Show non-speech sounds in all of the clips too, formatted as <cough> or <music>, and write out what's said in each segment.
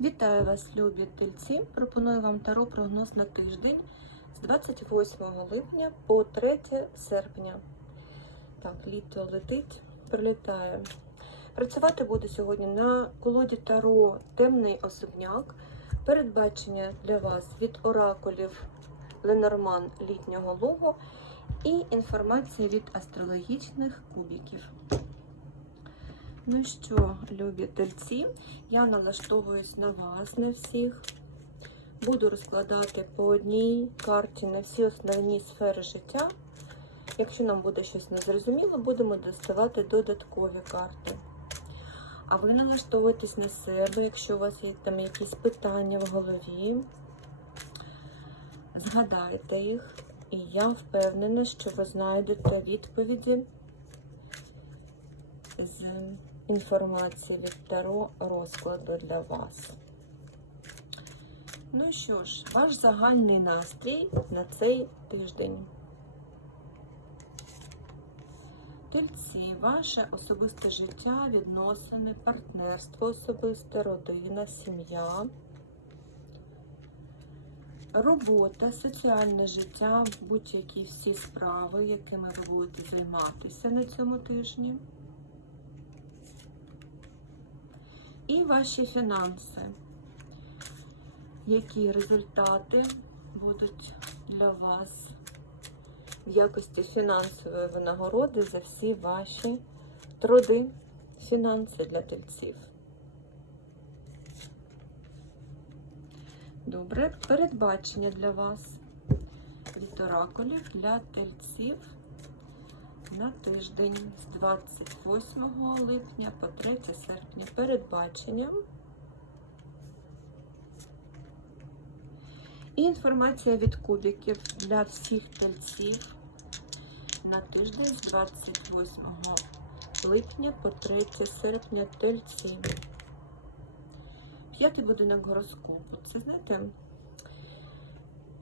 Вітаю вас, любі тельці! Пропоную вам таро прогноз на тиждень з 28 липня по 3 серпня. Так, літо летить, прилітає. Працювати буду сьогодні на колоді таро Темний особняк. Передбачення для вас від оракулів Ленорман літнього логу і інформація від астрологічних кубіків. Ну що, любі тельці, я налаштовуюсь на вас, на всіх. Буду розкладати по одній карті на всі основні сфери життя. Якщо нам буде щось незрозуміло, будемо доставати додаткові карти. А ви налаштовуєтесь на себе, якщо у вас є там якісь питання в голові. Згадайте їх, і я впевнена, що ви знайдете відповіді з інформації від Таро розкладу для вас. Ну що ж, ваш загальний настрій на цей тиждень. Тельці, ваше особисте життя, відносини, партнерство особисте, родина, сім'я, робота, соціальне життя, будь-які всі справи, якими ви будете займатися на цьому тижні. І ваші фінанси. Які результати будуть для вас в якості фінансової винагороди за всі ваші труди, фінанси для тельців? Добре, передбачення для вас від оракулів для тельців на тиждень з 28 липня по 3 серпня передбаченням. І інформація від кубиків для всіх тельців на тиждень з 28 липня по 3 серпня тельці. П'ятий будинок гороскопу. Це знаєте,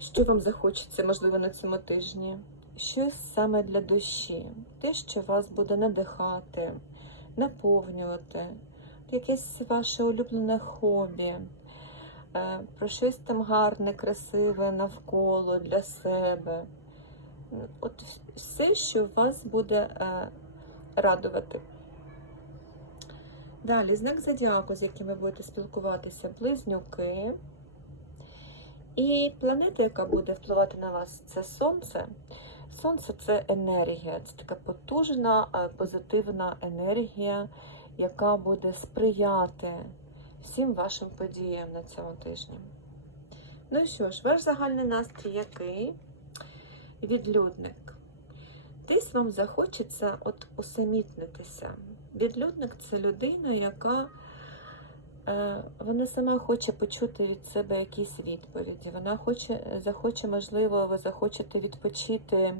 що вам захочеться, можливо, на цьому тижні? Щось саме для душі, те, що вас буде надихати, наповнювати, якесь ваше улюблене хобі, е, про щось там гарне, красиве навколо для себе. От все, що вас буде е, радувати. Далі, знак зодіаку, з яким ви будете спілкуватися, близнюки. І планета, яка буде впливати на вас, це Сонце. Сонце це енергія, це така потужна, е, позитивна енергія, яка буде сприяти всім вашим подіям на цьому тижні. Ну і що ж, ваш загальний настрій який? Відлюдник. Десь вам захочеться от усамітнитися. Відлюдник це людина, яка вона сама хоче почути від себе якісь відповіді. Вона хоче, захоче, можливо, ви захочете відпочити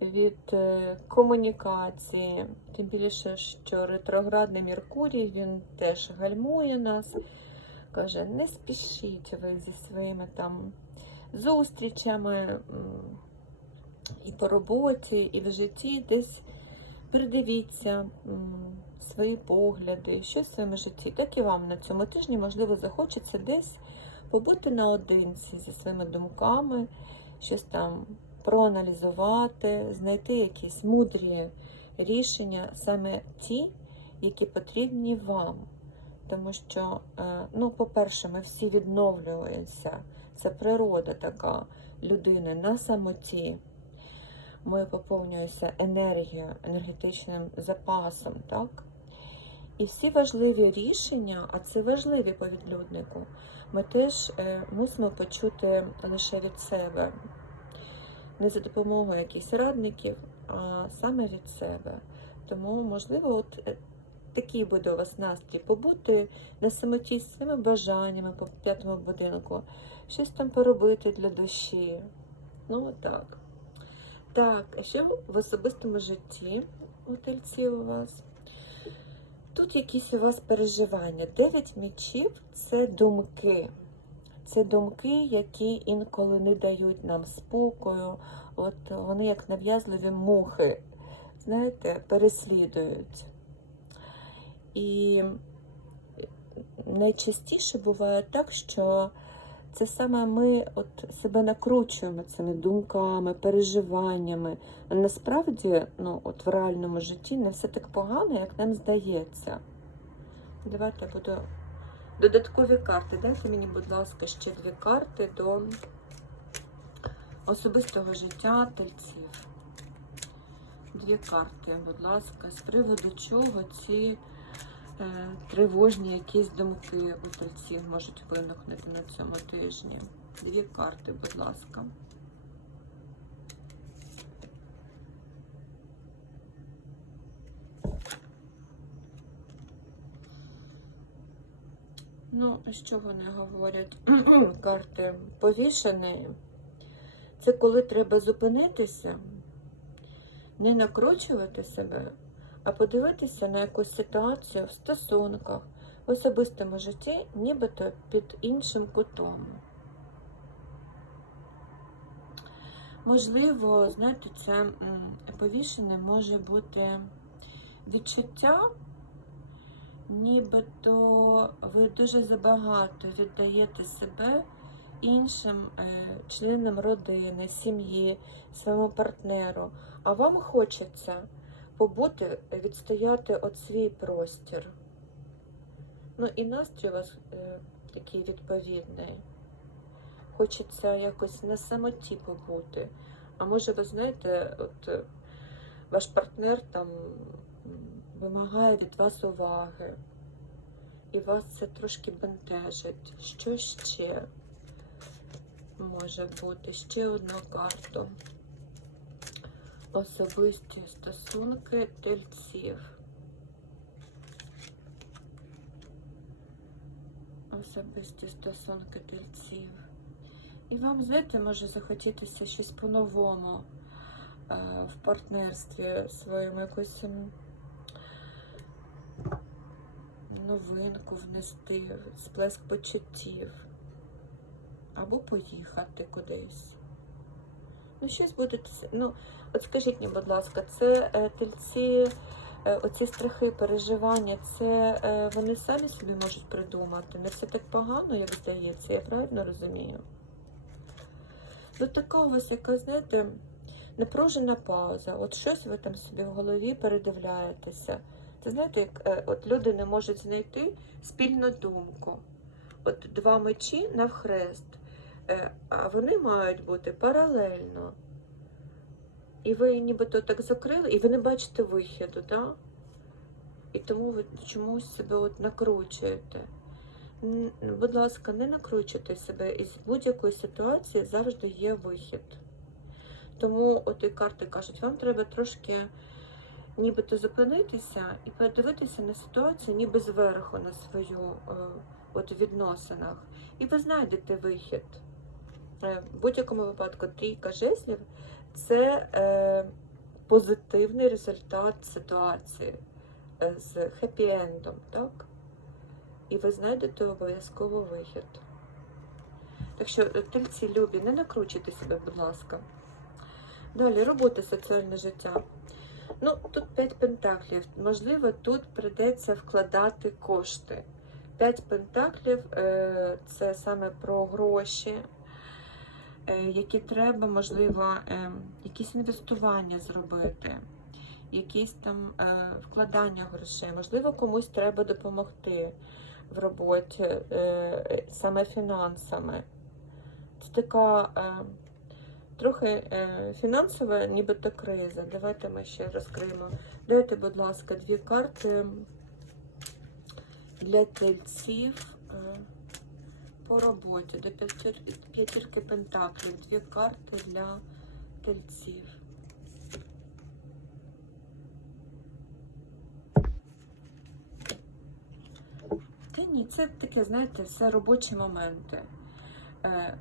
від е, комунікації, тим більше, що ретроградний Меркурій він теж гальмує нас. Каже, не спішіть ви зі своїми там зустрічами і по роботі, і в житті десь придивіться свої погляди, щось в своєму житті, так і вам на цьому тижні, можливо, захочеться десь побути наодинці зі своїми думками, щось там проаналізувати, знайти якісь мудрі рішення, саме ті, які потрібні вам. Тому що, ну, по-перше, ми всі відновлюємося. Це природа така людини на самоті. Ми поповнюємося енергією, енергетичним запасом, так? І всі важливі рішення, а це важливі по відлюднику, ми теж е, мусимо почути лише від себе. Не за допомогою якихось радників, а саме від себе. Тому, можливо, от е, такий буде у вас настрій побути на самоті з своїми бажаннями по п'ятому будинку, щось там поробити для душі. Ну, так. Так, що в особистому житті у тельці у вас? Тут якісь у вас переживання. Дев'ять мічів це думки. Це думки, які інколи не дають нам спокою. От вони, як нав'язливі мухи, знаєте, переслідують. І найчастіше буває так, що це саме ми от себе накручуємо цими думками, переживаннями. Насправді, ну, от в реальному житті не все так погано, як нам здається. Давайте я буду додаткові карти. Дайте мені, будь ласка, ще дві карти до особистого життя тельців. Дві карти, будь ласка, з приводу чого ці тривожні якісь думки у тельців можуть виникнути на цьому тижні. Дві карти, будь ласка. Ну, що вони говорять? <clears throat> Карти повішеної. Це коли треба зупинитися, не накручувати себе, а подивитися на якусь ситуацію в стосунках, в особистому житті, нібито під іншим кутом. Можливо, знаєте, це повішене може бути відчуття, нібито ви дуже забагато віддаєте себе іншим е, членам родини, сім'ї, своєму партнеру, а вам хочеться побути, відстояти от свій простір. Ну і настрій у вас е, такий відповідний. Хочеться якось на самоті побути. А може, ви знаєте, от е, ваш партнер там вимагає від вас уваги, і вас це трошки бентежить. Що ще може бути? Ще одну карту. Особисті стосунки тельців. Особисті стосунки тельців. І вам, знаєте, може захотітися щось по-новому е, в партнерстві своєму якусь новинку внести, сплеск почуттів. Або поїхати кудись. Ну, щось буде. Ну, от скажіть мені, будь ласка, це е, тельці, е, оці страхи, переживання, це е, вони самі собі можуть придумати. Не все так погано, як здається, я правильно розумію? Ну, така у вас якась, знаєте, напружена пауза. От щось ви там собі в голові передивляєтеся. Це знаєте, як е, от люди не можуть знайти спільну думку. От два мечі навхрест, а вони мають бути паралельно. І ви нібито так закрили, і ви не бачите вихіду, да? І тому ви чомусь себе от накручуєте. Будь ласка, не накручуйте себе. Із будь-якої ситуації завжди є вихід. Тому от і карти кажуть, вам треба трошки нібито зупинитися і подивитися на ситуацію ніби зверху на свою е, от відносинах. І ви знайдете вихід. Е, в будь-якому випадку трійка жезлів це е, позитивний результат ситуації е, з хеппі-ендом, так? І ви знайдете обов'язково вихід. Так що, е, тельці любі, не накручуйте себе, будь ласка. Далі, робота, соціальне життя. Ну, тут 5 пентаклів. Можливо, тут прийдеться вкладати кошти. 5 пентаклів це саме про гроші, які треба, можливо, е, якісь інвестування зробити, якісь там е, вкладання грошей. Можливо, комусь треба допомогти в роботі е, саме фінансами. Це така е, трохи е, фінансова, нібито криза. Давайте ми ще розкриємо. Дайте, будь ласка, дві карти для тельців е, по роботі. До п'ятір- п'ятірки пентаклів. Дві карти для тельців. Та ні, це таке, знаєте, все робочі моменти. Е,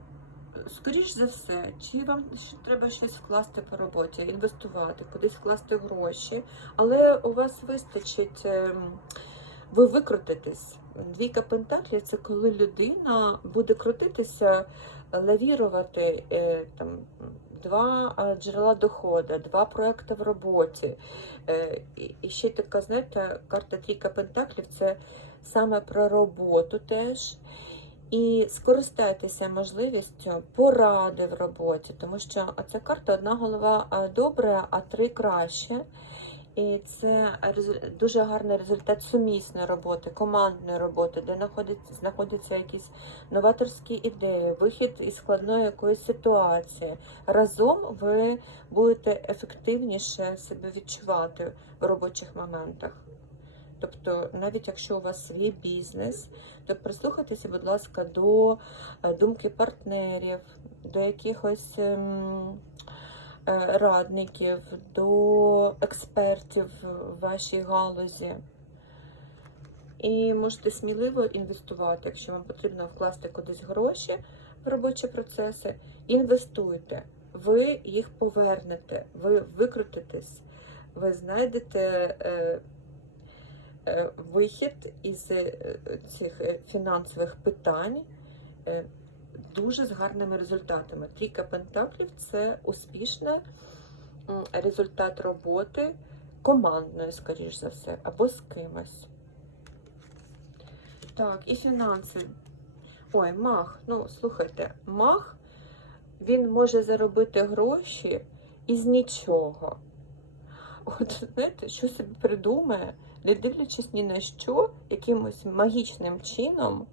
скоріш за все, чи вам треба щось вкласти по роботі, інвестувати, кудись вкласти гроші, але у вас вистачить, ем, ви викрутитесь. Двійка пентаклів це коли людина буде крутитися, лавірувати е, там. Два джерела доходу, два проекти в роботі. Е, І ще така, знаєте, карта трійка пентаклів це саме про роботу теж. І скористайтеся можливістю поради в роботі, тому що ця карта одна голова а, добра, а три краще. І це дуже гарний результат сумісної роботи, командної роботи, де знаходиться, знаходяться якісь новаторські ідеї, вихід із складної якоїсь ситуації. Разом ви будете ефективніше себе відчувати в робочих моментах. Тобто, навіть якщо у вас свій бізнес, то прислухайтеся, будь ласка, до е, думки партнерів, до якихось ем, радників, до експертів в вашій галузі. І можете сміливо інвестувати, якщо вам потрібно вкласти кудись гроші в робочі процеси. Інвестуйте, ви їх повернете, ви викрутитесь, ви знайдете е, е, вихід із е, цих е, фінансових питань е, дуже з гарними результатами. Трійка пентаклів це успішний результат роботи командної, скоріш за все, або з кимось. Так, і фінанси. Ой, мах. Ну, слухайте, мах він може заробити гроші із нічого. От, знаєте, що собі придумає, не дивлячись ні на що, якимось магічним чином,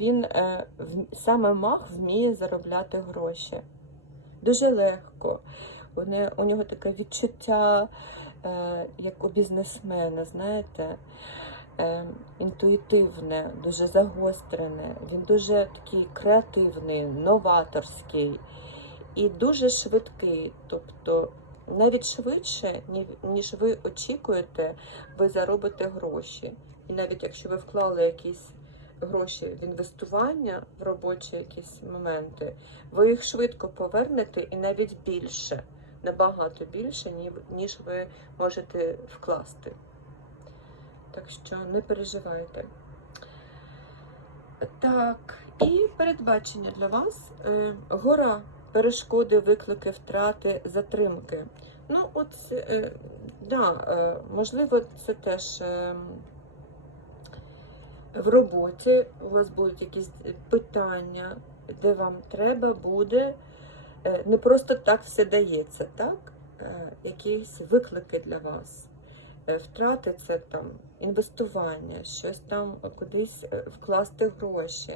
він е, в- саме мах вміє заробляти гроші. Дуже легко. Не, у нього таке відчуття, е, як у бізнесмена, знаєте, е, інтуїтивне, дуже загострене. Він дуже такий креативний, новаторський і дуже швидкий. Тобто навіть швидше, ніж ви очікуєте, ви заробите гроші. І навіть якщо ви вклали якісь гроші в інвестування в робочі якісь моменти, ви їх швидко повернете і навіть більше, набагато більше, ніж ви можете вкласти. Так що не переживайте. Так, і передбачення для вас. Е, гора, перешкоди, виклики, втрати, затримки. Ну, от, е, да, е, можливо, це теж е, в роботі у вас будуть якісь питання, де вам треба буде е, не просто так все дається, так? Е, якісь виклики для вас. Е, Втрати це там інвестування, щось там кудись е, вкласти гроші.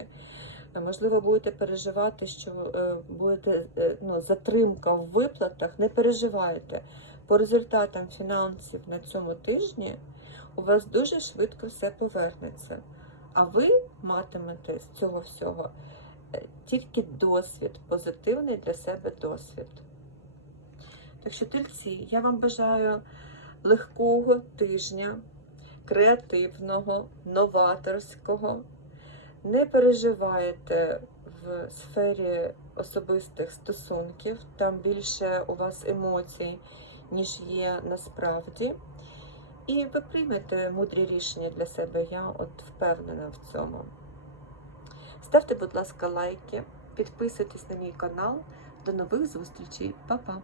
Е, Можливо, будете переживати, що е, будете е, ну, затримка в виплатах. Не переживайте. По результатам фінансів на цьому тижні у вас дуже швидко все повернеться. А ви матимете з цього всього е, тільки досвід, позитивний для себе досвід. Так що, тельці, я вам бажаю легкого тижня, креативного, новаторського. Не переживайте в сфері особистих стосунків, там більше у вас емоцій, ніж є насправді. І ви приймете мудрі рішення для себе, я от впевнена в цьому. Ставте, будь ласка, лайки, підписуйтесь на мій канал. До нових зустрічей, Па-па!